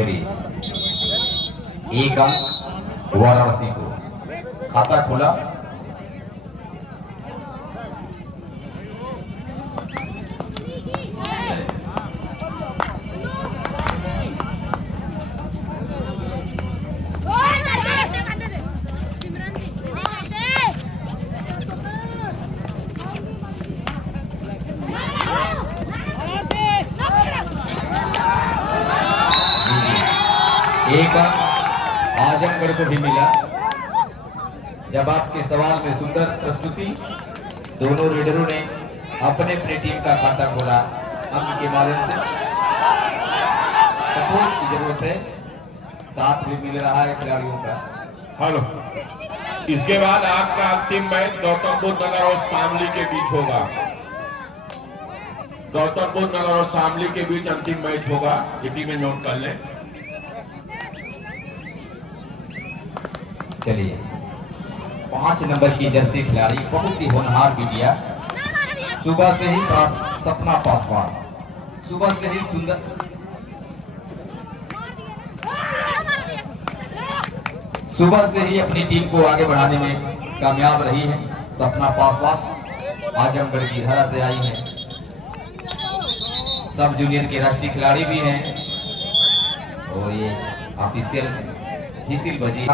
चलिए, एक अंक वाराणसी को। खाता खुला। एक अंक आजमगढ़ को भी मिला। जब आपके सवाल में सुंदर प्रस्तुति, दोनों रीडरों ने अपने अपने टीम का खाता खोला। अंक के माध्यम से सपोर्ट की जरूरत है, साथ भी मिल रहा है खिलाड़ियों का। हेलो, इसके बाद आपका अंतिम मैच गौतम बुद्ध नगर और शामली के बीच होगा। गौतम बुद्ध नगर और शामली के बीच अंतिम मैच होगा, ये टीमें नोट कर लें। चलिए, 5 नंबर की जर्सी खिलाड़ी, बहुत ही होनहार बिटिया, सुबह से ही सपना पासवान, सुबह से ही सुंदर, सुबह से ही अपनी टीम को आगे बढ़ाने में कामयाब रही है। सपना पासवान आजमगढ़ की धारा से आई है, सब जूनियर के राष्ट्रीय खिलाड़ी भी हैं और ये ऑफिशियल हिसिल बजी।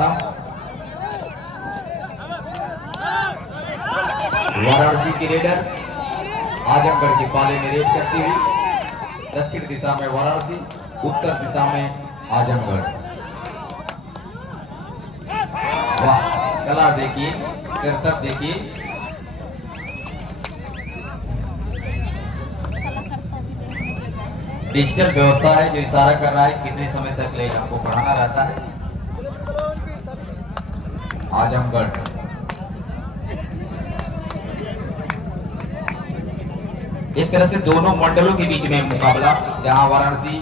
वाराणसी की रेडर आजमगढ़ के पाले में रेड करती हुई, दक्षिण दिशा में वाराणसी, उत्तर दिशा में आजमगढ़। वाह, कला देखिए, करतब देखिए। डिजिटल व्यवस्था है जो इशारा कर रहा है कितने समय तक ले हमको पढ़ाना रहता है। आजमगढ़ एक तरह से दोनों मंडलों के बीच में मुकाबला, जहां वाराणसी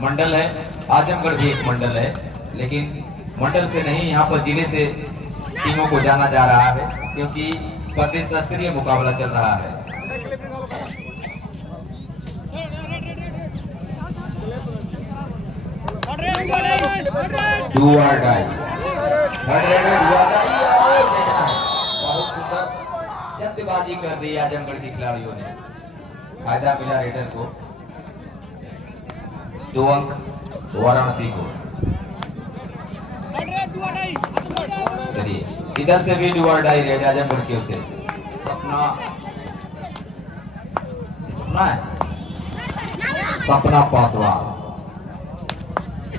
मंडल है, आजमगढ़ भी एक मंडल है, लेकिन मंडल से नहीं, यहाँ पर जिले से टीमों को जाना जा रहा है क्योंकि प्रदेश स्तरीय मुकाबला चल रहा है। डू और डाई, बहुत सुंदर जल्दबाजी कर दी आजमगढ़ के खिलाड़ियों ने, फायदा मिला रेडर को। 2 अंक वाराणसी को। चलिए, इधर से भी डू और डाई रेड आजमगढ़ की ओर से। सपना, सपना है, सपना पासवान,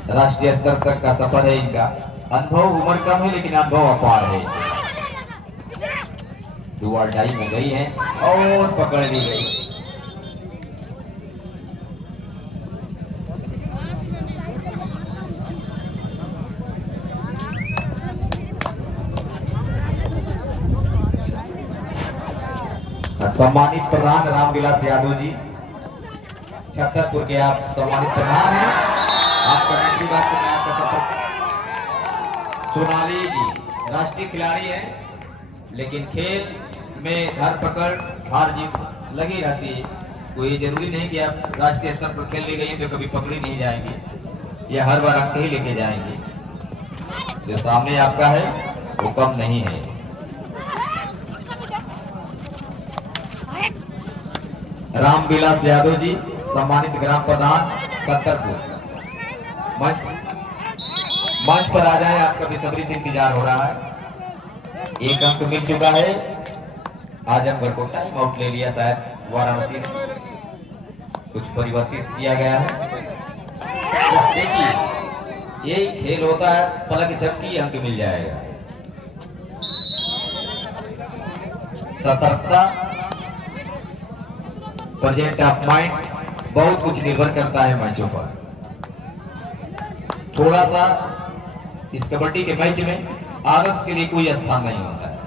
राष्ट्रीय स्तर तक का सफर है इनका। अनुभव उम्र कम है लेकिन अनुभव अपार है। डू और डाई में गई है और पकड़ ली गई। सम्मानित प्रधान रामविलास यादव जी, छतरपुर के आप सम्मानित प्रधान हैं। आपका की बात सुना, सोनाली जी राष्ट्रीय खिलाड़ी हैं, लेकिन खेल में धर पकड़ हार जीत लगी रहती है। कोई जरूरी नहीं कि आप राष्ट्रीय स्तर पर खेलने गई तो कभी पकड़ी नहीं जाएंगी, या हर बार अंक ही लेके जाएंगे। जो सामने आपका है वो कम नहीं है। रामविलास यादव जी, सम्मानित ग्राम प्रधान छतरपुर, मंच पर आ जाए, आपका बेसब्री से इंतजार हो रहा है। 1 अंक मिल चुका है आजमगढ़ को। टाइम आउट ले लिया शायद वाराणसी ने, कुछ परिवर्तित किया गया है। देखिए, यही खेल होता है, पलक झपकी अंक मिल जाएगा। सतर्कता, प्रेजेंट ऑफ माइंड, बहुत कुछ निर्भर करता है मैचों पर। थोड़ा सा इस कबड्डी के मैच में आलस के लिए कोई स्थान नहीं होता है।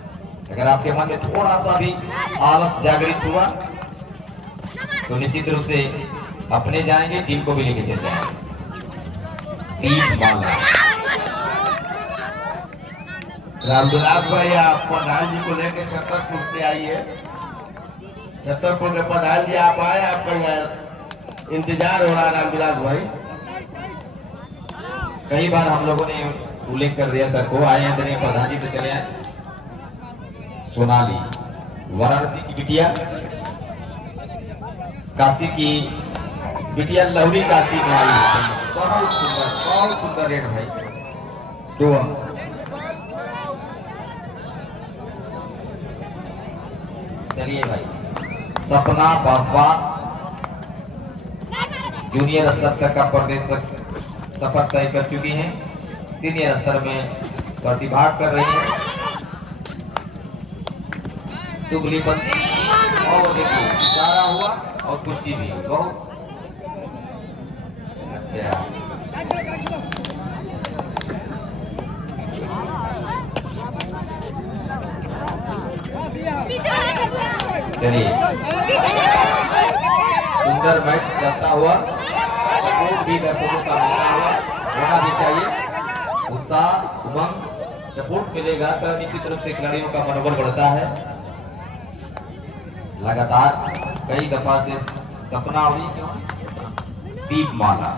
अगर आपके मन में थोड़ा सा भी आलस जागृत हुआ तो निश्चित रूप से अपने जाएंगे, टीम को भी लेके चल जाएंगे। 3 बॉल रामविलास भाई, आप प्रधान जी को लेकर छतरपुर से आइए। छतरपुर के प्रधान जी आप आए, आपका यहाँ इंतजार हो रहा है रामविलास भाई। कई बार हम लोगों ने उल्लेख कर दिया सर को, आए आदरणीय प्रधान जी तो चले आए। सोनाली वाराणसी की बिटिया, काशी की बिटिया लवरी काशी में आई है। बहुत सुंदर रेट भाई। 2 अंक। चलिए भाई, सपना पासवान जूनियर स्तर तक का प्रदेश तक सफर तय कर चुकी हैं, सीनियर स्तर में प्रतिभाग कर रही हैं। तुगली बंदी और देखिए इशारा हुआ और कुश्ती भी बहुत अच्छा। चलिए सुंदर मैच चलता हुआ, सपोर्ट भी दर्शकों का मिलता हुआ होना भी चाहिए। उत्साह उमंग सपोर्ट मिलेगा तो निश्चित रूप से खिलाड़ियों का मनोबल बढ़ता है। लगातार कई दफा से सपना और दीपमाला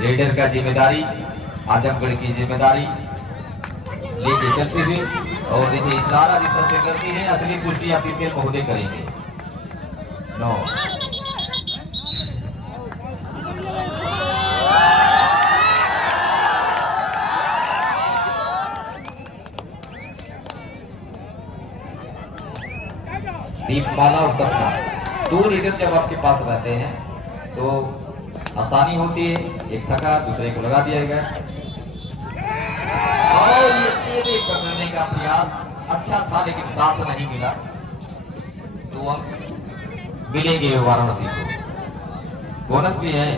रेडर का जिम्मेदारी, आजमगढ़ की जिम्मेदारी लेके चलते हुए, और देखिए इशारा जिस तरह से करती है, असली कुश्ती ऑफिशियल महोदय करेंगे। 9 दीपमाला और सपना 2 रीडर जब आपके पास रहते हैं तो आसानी होती है। एक थका दूसरे को लगा दिया गया और ये करने का प्रयास अच्छा था लेकिन साथ नहीं मिला। 2 अंक मिलेंगे वाराणसी को, बोनस भी है।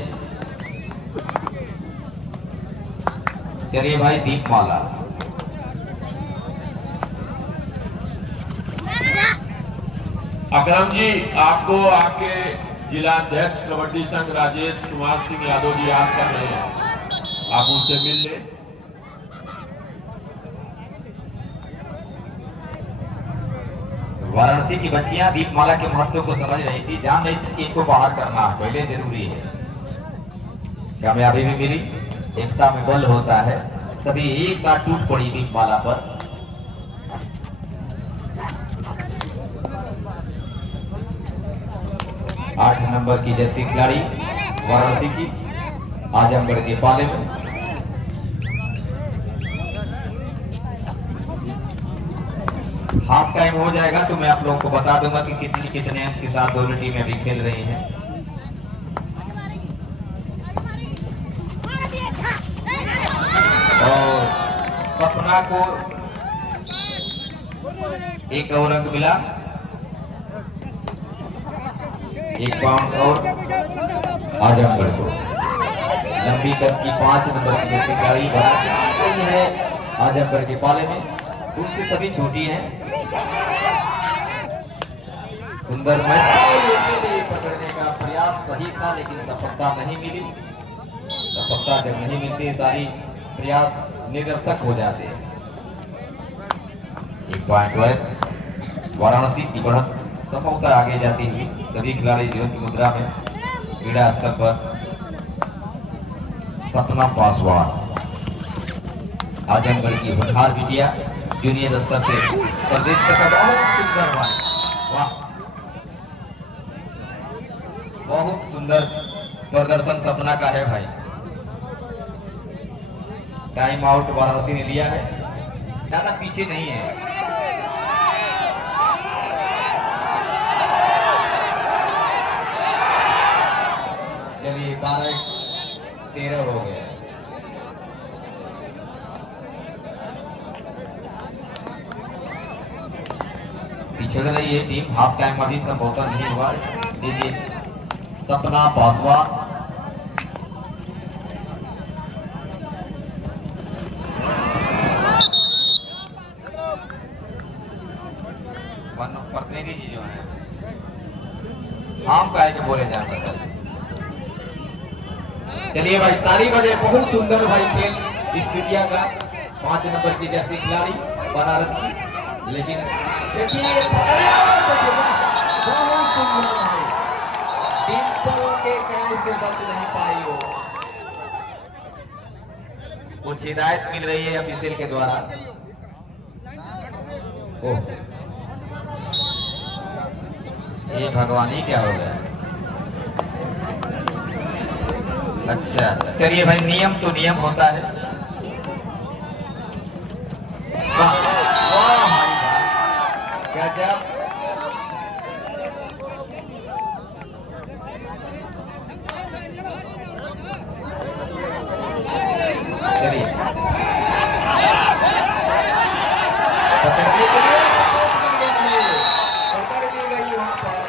चलिए भाई, दीपमाला अकरम जी, आपको आपके जिला अध्यक्ष कबड्डी संघ राजेश कुमार सिंह यादव जी याद कर रहे हैं, आप उनसे मिल ले। वाराणसी की बच्चियां दीपमाला के महत्व को समझ रही थी, जान रही थी कि इनको बाहर करना पहले जरूरी है। कामयाबी भी मिली, एकता में बल होता है। सभी एक साथ टूट पड़ी दीपमाला पर। आठ नंबर की जर्सी खिलाड़ी वाराणसी की, आजमगढ़ के पाले में। हाफ टाइम हो जाएगा तो मैं आप लोगों को बता दूंगा कि कितने अंक के साथ दोनों टीमें अभी खेल रही हैं। और सपना को 1 और अंक मिला, 1 पाउंड और आजमगढ़ को। लंबी कद की 5 नंबर की खिलाड़ी है आजमगढ़ के पाले में, उनसे सभी छोटी हैं। सुंदर मैच पकड़ने का प्रयास सही था लेकिन सफलता नहीं मिली। सफलता जब नहीं मिलती सारी प्रयास निरर्थक हो जाते हैं। 1 पॉइंट वाराणसी की बढ़त संभवतः आगे जाती हुई। सभी खिलाड़ी जीवंत मुद्रा में क्रीड़ा स्तर पर। सपना पासवान आजमगढ़ की होनहार बिटिया, जूनियर स्तर से प्रदेश का बहुत सुंदर भाई, वाह बहुत सुंदर प्रदर्शन सपना का है भाई। टाइम आउट वाराणसी ने लिया है, ज्यादा पीछे नहीं है। चलिए 12-13 हो गया। पिछड़ रही है टीम, हाफ टाइम अभी संभवतः नहीं हुआ। देखिए सपना पासवान प्रतिनिधि जी जो है आम का है बोले जाते हैं। चलिए भाई ताली बजे, बहुत सुंदर भाई खेल इस बिटिया का। 5 नंबर की जर्सी खिलाड़ी बनारस की, लेकिन देखिए बहुत सुंदर भाई, डिंपल के कैच से बच नहीं पाई हो। कुछ हिदायत मिल रही है ऑफिशियल के द्वारा। ओह, ये भगवान ही क्या हो गया। अच्छा चलिए भाई, नियम तो नियम होता है। वाह वाह भाई वाह, गजब। चलिए पकड़ने के लिए पकड़ ली गई वहां पर।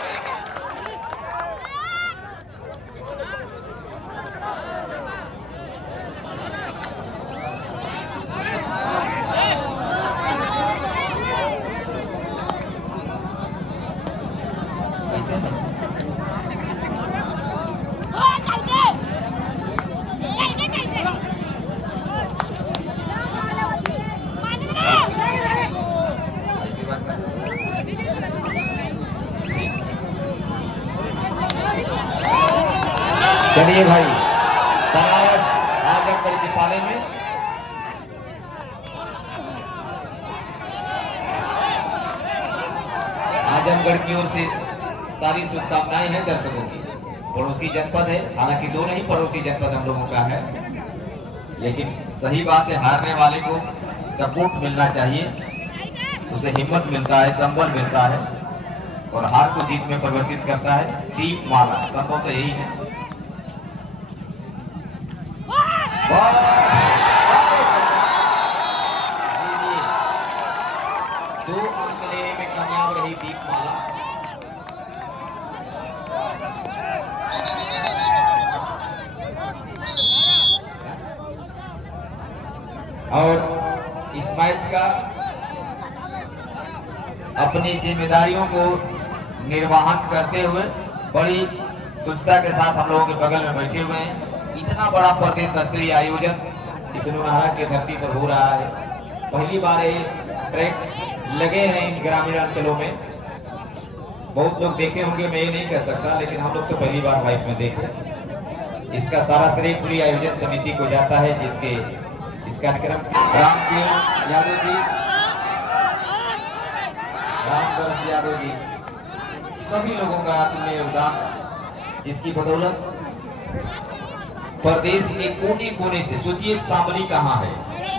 चलिए भाई, बनारस आजमगढ़ जिताने में आजमगढ़ की ओर से सारी शुभकामनाएं हैं दर्शकों की। पड़ोसी जनपद है, हालांकि दो नहीं पड़ोसी जनपद हम लोगों का है, लेकिन सही बात है, हारने वाले को सपोर्ट मिलना चाहिए, उसे हिम्मत मिलता है, संबल मिलता है और हार को जीत में परिवर्तित करता है। टीम माला संभव तो यही है। दो अंक लेने में कामयाब रही दीपमाला। और इस मैच का अपनी जिम्मेदारियों को निर्वहन करते हुए बड़ी सुचिता के साथ हम लोगों के बगल में बैठे हुए हैं। इतना बड़ा प्रदेश स्तरीय आयोजन इस लोनारा की धरती पर हो रहा है। पहली बार ये ट्रैक लगे हैं इन ग्रामीण अंचलों में। बहुत लोग देखे होंगे, मैं ये नहीं कह सकता, लेकिन हम लोग तो पहली बार लाइफ में देखे। इसका सारा श्रेय पूरी आयोजन समिति को जाता है, जिसके इस कार्यक्रम रामदेव यादव जी, रामदरस यादव जी, सभी लोगों का आत्मीय योगदान, जिसकी बदौलत प्रदेश के कोने कोने से, सोचिए शामली कहाँ है,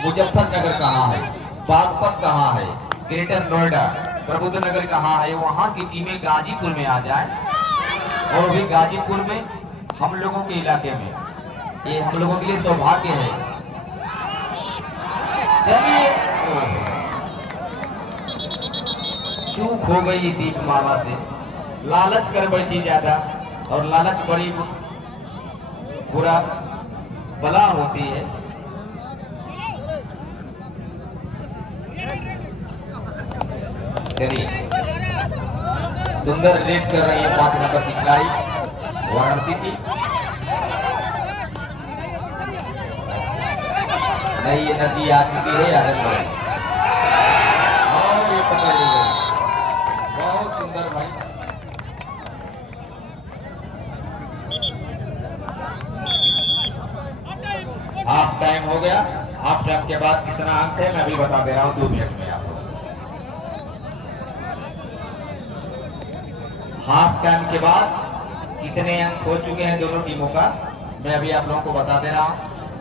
मुजफ्फरनगर कहाँ है, बागपत कहाँ है, ग्रेटर नोएडा, प्रबुद्धनगर कहाँ है, वहाँ की टीमें गाजीपुर में आ जाए और भी गाजीपुर में हम लोगों के इलाके में, ये हम लोगों के लिए सौभाग्य है। चलिए, चूक हो गई दीपमाला से, लालच कर बैठी ज्यादा, और लालच बड़ी बुरा बला होती है। चलिए, सुंदर रेड कर रही है 5 नंबर की खिलाड़ी वाराणसी की। नई एनर्जी आ चुकी है आजमगढ़, और ये पकड़ ली गई। बहुत सुंदर भाई, हाफ टाइम हो गया। हाफ टाइम के बाद कितना अंक है मैं अभी बता दे रहा हूँ 2 मिनट में आपको। हाफ टाइम के बाद कितने अंक हो चुके हैं दोनों टीमों का मैं अभी आप लोगों को बता दे रहा हूँ।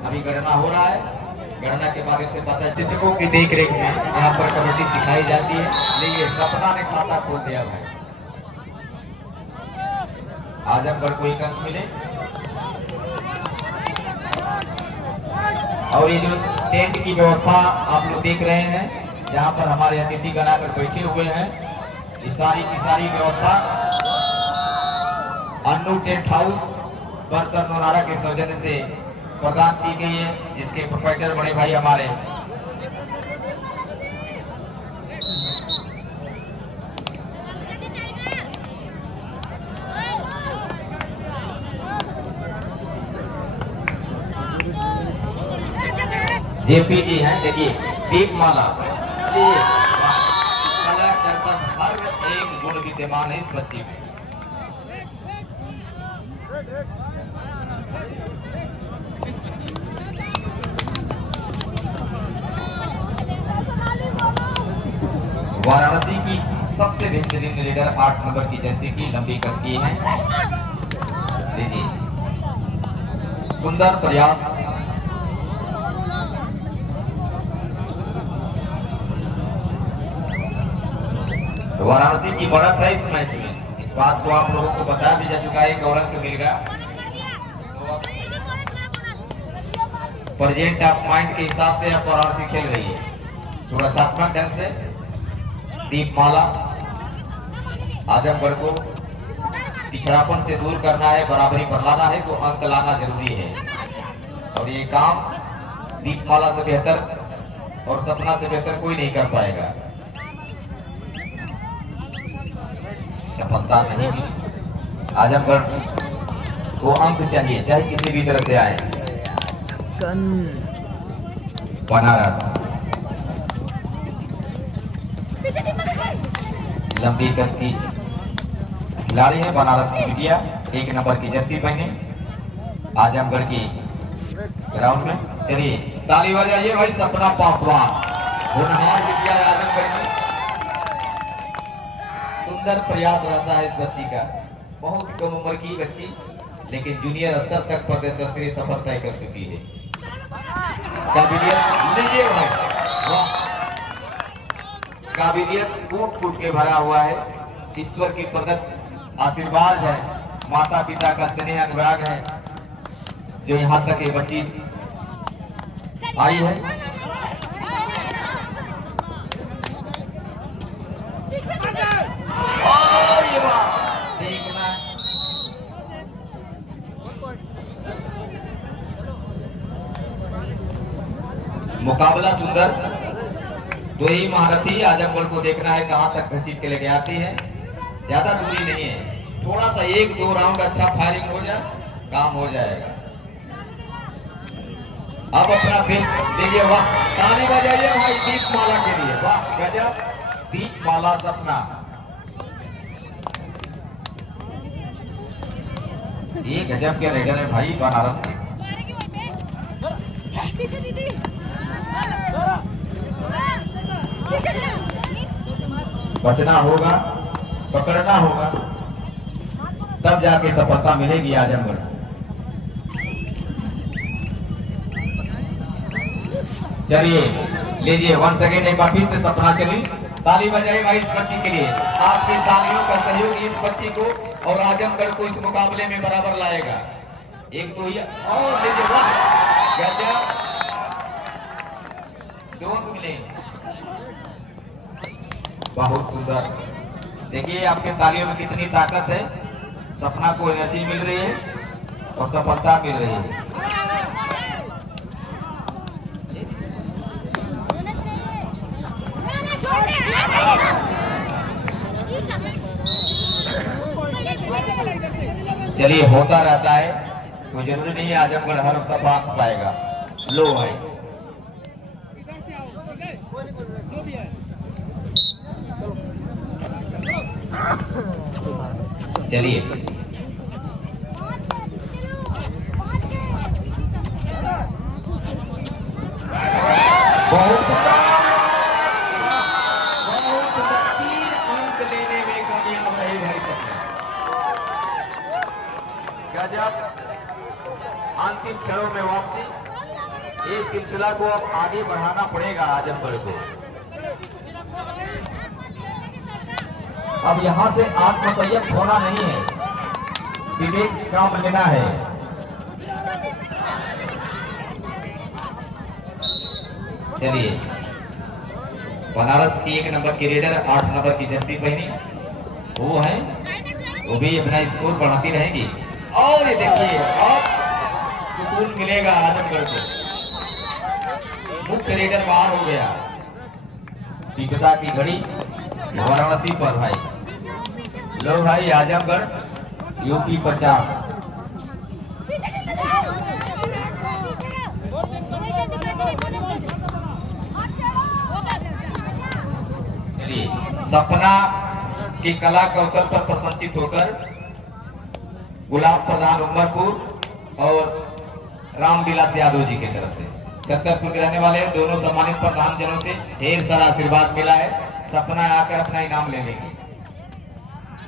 अभी गणना हो रहा है, गणना के बाद इससे पता, शिक्षकों की देख रेख में यहाँ पर कमेटी सिखाई जाती है। देखिए, सपना ने खाता खोल दिया भाई। आजमगढ़ को 1 अंक मिले। और ये जो टेंट की व्यवस्था आप लोग देख रहे हैं, जहाँ पर हमारे अतिथि गण आकर बैठे हुए हैं, ये सारी की सारी व्यवस्था अन्नू टेंट हाउस बर्तन लोनारा के सौजन्य से प्रदान की गई है, जिसके प्रोप्राइटर बड़े भाई हमारे जेपी जी हैं। देखिए, दीपमाला कला कर्तव्य हर एक गुण विद्यमान है इस बच्ची में। बेहतरीन लीडर 8 नंबर की जर्सी की लंबी कद की है। लीजिए सुंदर प्रयास। वाराणसी की बढ़त है इस मैच में, इस बात को आप लोगों को बताया भी जा चुका है। गौरव को मिल गया प्रेजेंट ऑफ माइंड के हिसाब से अब वाराणसी खेल रही है सुरक्षात्मक ढंग से। दीपमाला आजमगढ़ को पिछड़ापन से दूर करना है, बराबरी पर लाना है, तो अंक लाना जरूरी है और ये काम दीपमाला से बेहतर और सपना से बेहतर कोई नहीं कर पाएगा। सफलता नहीं मिली, आजमगढ़ को अंक चाहिए चाहे किसी भी तरह से आए। बनारस लंबी कद की खिलाड़ी है बनारस की बिटिया, 1 नंबर की जर्सी पहने आजमगढ़ की ग्राउंड में। चलिए ताली बजाइए भाई सपना पासवान, होनहार बिटिया आजमगढ़ की। सुंदर प्रयास रहता है इस बच्ची का, बहुत कम उम्र की बच्ची लेकिन जूनियर स्तर तक प्रदेश स्तरीय सफर तय कर चुकी है। काबिलियत लीजिए भाई, वाह काबिलियत कूट कूट के भरा हुआ है। ईश्वर की प्रदत्त आशीर्वाद है, माता पिता का स्नेह अनुराग है जो यहाँ तक ये बच्ची आई है। और ये बात देखना मुकाबला सुंदर, दो ही महारथी आजमगढ़ को देखना है कहां तक घसीट के लेके आती है। ज्यादा दूरी नहीं है, थोड़ा सा 1-2 राउंड अच्छा फायरिंग हो जाए काम हो जाएगा। अब अपना बेस्ट देखिए, वाह ताली बजाइए भाई दीपमाला के लिए, वाह गजब दीपमाला सपना। ये गजब के रेडर है भाई बनारस। बचना होगा, पकड़ना होगा, तब जाके सफलता मिलेगी आजमगढ़। चलिए लीजिए वन सेकेंड एक बार फिर से सपना चली, ताली बजाइए भाई इस बच्ची के लिए। आपकी तालियों का सहयोग इस बच्ची को और आजमगढ़ को इस मुकाबले में बराबर लाएगा। एक तो ये और लीजिए, वाह गजब, 2 मिले, बहुत सुंदर। देखिए आपके तालियों में कितनी ताकत है, सपना को एनर्जी मिल रही है और सफलता मिल रही है। चलिए होता रहता है, कोई जरूरी नहीं है आजमगढ़ हर दफा पाएगा। लो भाई चलिए बहुत 3 अंक लेने में कामयाब रहे भाई सपना, गजब। अंतिम क्षणों में वापसी, इस सिलसिला को अब आगे बढ़ाना पड़ेगा आजमगढ़ को। अब यहां से आत्मसंयम होना नहीं है, विवेक काम लेना है। चलिए बनारस की 1 नंबर की रेडर 8 नंबर की जर्सी पहनी वो है, वो भी अपना स्कोर बढ़ाती रहेगी। और ये देखिए अब सुकून मिलेगा आजमगढ़ को, मुख्य रेडर बाहर हो गया। विपदा की घड़ी वाराणसी पर भाई, लो भाई आजमगढ़ यूपी 50। चलिए सपना की कला कौशल पर प्रशंसित होकर गुलाब प्रधान उमरपुर और रामविलास यादव जी की तरफ से छतरपुर के रहने वाले दोनों सम्मानित प्रधान जनों से ढेर सारा आशीर्वाद मिला है। सपना आकर अपना इनाम ले लेंगे।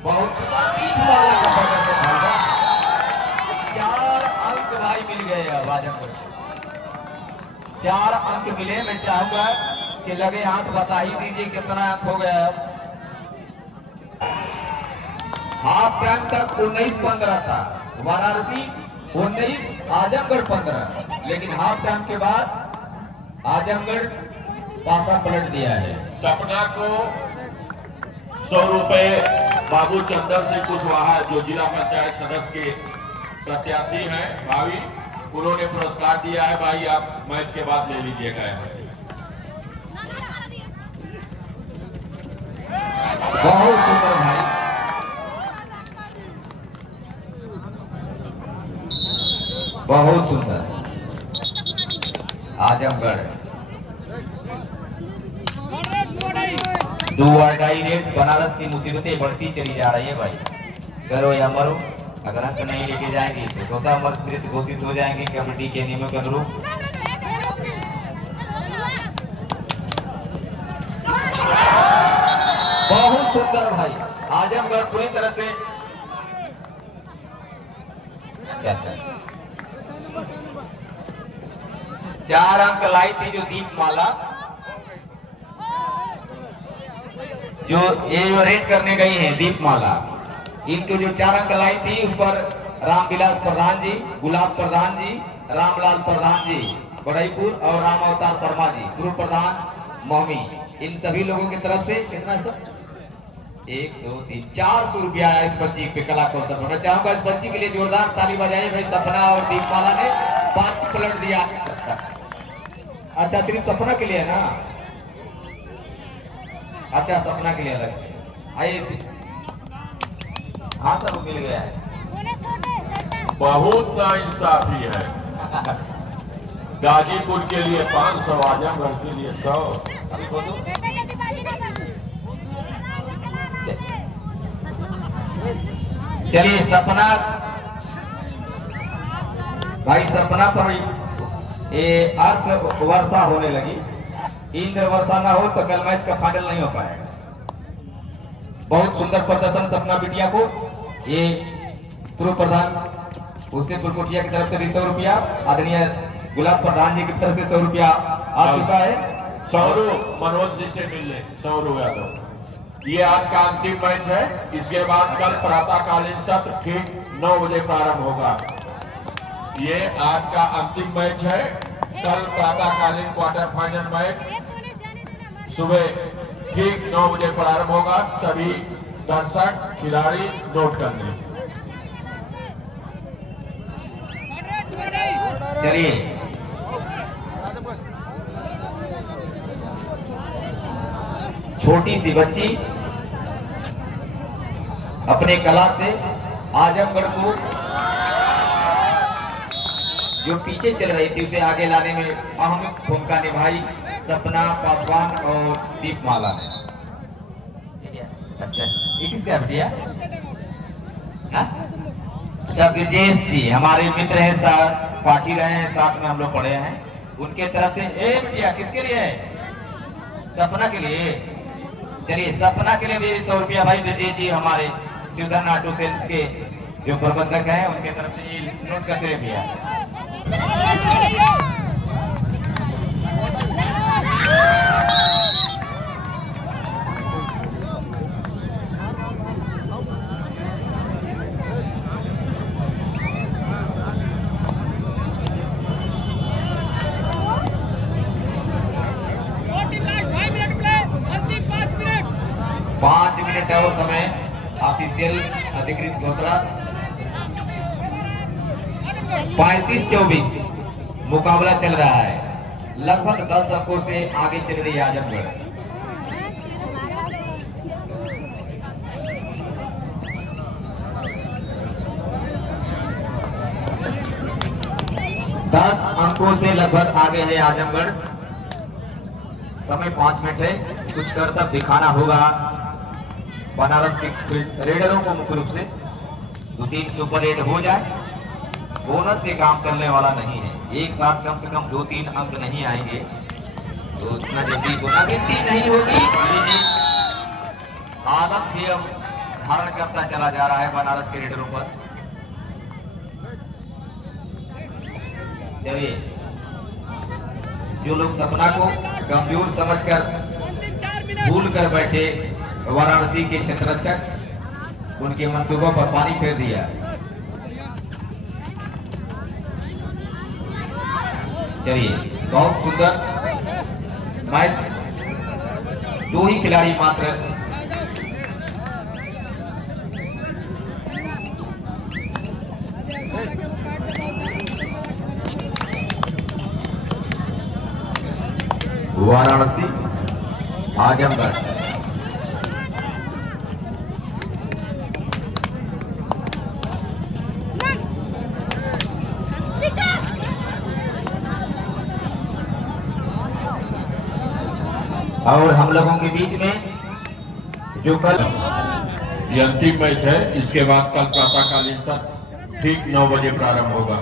बहुत सुंदर तीन वाला का प्रदर्शन होगा। 4 अंक भाई मिल गए अब आजमगढ़। 4 अंक मिले। मैं चाहूंगा कि लगे हाथ बता ही दीजिए कितना अंक हो गया। हाफ टाइम तक 19-15 था, वाराणसी 19, आजमगढ़ 15, लेकिन हाफ टाइम के बाद आजमगढ़ पासा पलट दिया है। सपना को 100 रुपए बाबू चंदर सिंह कुशवाहा जो जिला पंचायत सदस्य के प्रत्याशी हैं भावी, उन्होंने पुरस्कार दिया है। भाई आप मैच के बाद ले लीजिएगा यहाँ से। बहुत सुंदर भाई, बहुत सुंदर। आजमगढ़ 2 अढ़ाई रेट। बनारस की मुसीबतें बढ़ती चली जा रही है भाई। करो या मरो, अगर अंक नहीं लेके जाएंगे तो स्वतः मृत घोषित हो जाएंगे कमेटी के नियमों के अनुरूप। बहुत सुंदर भाई, आजमगढ़ पूरी तरह से। अच्छा 4 अंक लाई थी जो दीपमाला, जो ये जो रेड करने गई हैं दीपमाला, इनके जो 4 अंक लाई थी उस पर रामविलास प्रधान जी, गुलाब प्रधान जी, रामलाल प्रधान जी बड़ईपुर और राम अवतार शर्मा जी पूर्व प्रधान मोहमी, इन सभी लोगों की तरफ से कितना सब 1 2 3 400 रुपया आया इस बच्ची पे कला कौशल। मैं चाहूंगा इस बच्ची के लिए जोरदार ताली बजाइए भाई। सपना और दीपमाला ने 5 पलट दिया। अच्छा सिर्फ सपना के लिए है ना? अच्छा सपना के लिए अलग से आइए। हाँ सर मिल गया है। बहुत नाइंसाफी है। गाजीपुर के लिए 500, आजमगढ़ के लिए 100। अभी बोलो। चलिए सपना भाई, सपना पर ये अर्थ वर्षा होने लगी। इंद्र वर्षा ना हो तो कल मैच का फाइनल नहीं हो पाएगा। बहुत सुंदर प्रदर्शन सपना बिटिया को। ये पूर्व प्रधान उससे पुरकोटिया की तरफ से भी 100 रुपया, आदरणीय गुलाब प्रधान जी की तरफ से 100 रुपया आ चुका है। सौरभ मनोज जी से मिलने 100 यादव। ये आज का अंतिम मैच है। इसके बाद कल प्रातःकालीन सत्र ठीक 9 बजे प्रारंभ होगा। ये आज का अंतिम मैच है। कल प्रातःकालीन क्वार्टर फाइनल मैच सुबह ठीक 9 बजे प्रारंभ होगा। सभी दर्शक खिलाड़ी नोट कर लें। चलिए छोटी सी बच्ची अपने कला से आजमगढ़ को जो पीछे चल रही थी उसे आगे लाने में अहम भूमिका निभाई सपना पासवान और दीपमाला ने। अच्छा ये किसका बिटिया? अच्छा ब्रजेश जी हमारे मित्र हैं, साथ पाठी रहे हैं, साथ में हम लोग पढ़े हैं। उनके तरफ से ए बिटिया किसके लिए है? सपना के लिए। चलिए सपना के लिए भी 100 रुपया भाई ब्रजेश जी हमारे शिवधन ऑटो सेल्स के जो प्रबंधक हैं उनके तरफ से ये नोट करते भैया। 5 मिनट और समय ऑफिशियल अधिकृत घोषणा। 35-24 मुकाबला चल रहा है। लगभग 10 अंकों से आगे चल रही है आजमगढ़। अंकों से लगभग आगे है आजमगढ़। समय 5 मिनट है। कुछ करतब दिखाना होगा बनारस के रेडरों को। मुख्य रूप से 2-3 सुपर रेड हो जाए, बोनस से काम चलने वाला नहीं है। एक साथ कम से कम 2-3 अंक नहीं आएंगे तो उतना जल्दी गुना गिनती नहीं होगी। आदम से अब धारण करता चला जा रहा है बनारस के रेडरों पर। चलिए, जो लोग सपना को कमजोर समझकर भूल कर बैठे वाराणसी के क्षेत्ररक्षक, उनके मंसूबों पर पानी फेर दिया। चलिए, बहुत सुंदर मैच, 2 ही खिलाड़ी मात्र वाराणसी आजमगढ़। और हम लोगों के बीच में जो कल ये अंतिम मैच है। इसके बाद कल प्रातःकालीन सत्र ठीक 9 बजे प्रारंभ होगा।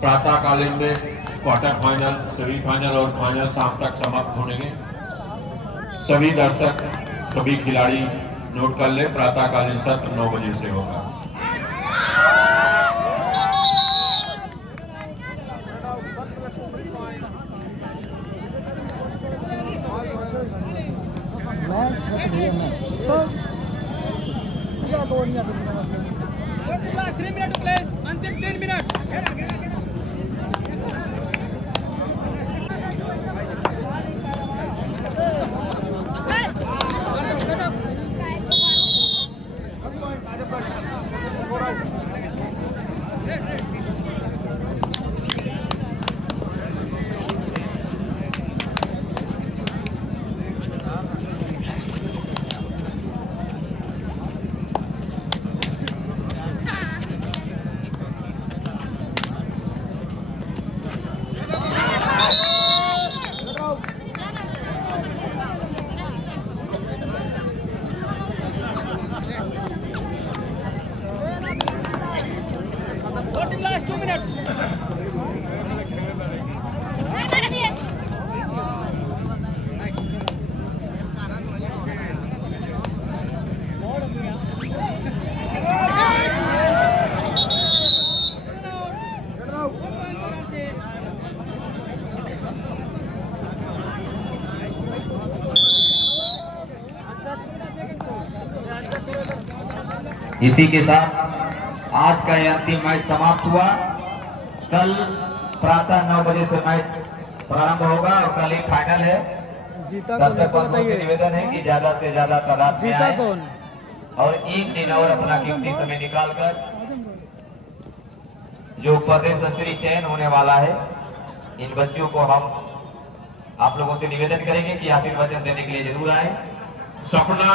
प्रातःकालीन में क्वार्टर फाइनल, सेमीफाइनल और फाइनल शाम तक समाप्त होंगे। सभी दर्शक, सभी खिलाड़ी नोट कर ले, प्रातःकालीन सत्र 9 बजे से होगा। अंतिम 3 मिनट। Last 2 minutes. इसी के साथ आज का यह अंतिम मैच समाप्त हुआ। कल प्रातः 9 बजे से मैच प्रारंभ होगा और कल एक फाइनल है। तब तक बंधुओं से निवेदन है कि ज्यादा से ज्यादा तादाद में आए और एक दिन और अपना कीमती समय निकालकर जो प्रदेश स्तरीय चयन होने वाला है, इन बच्चों को हम आप लोगों से निवेदन करेंगे कि आशीर्वाद देने के लिए जरूर आए। सपना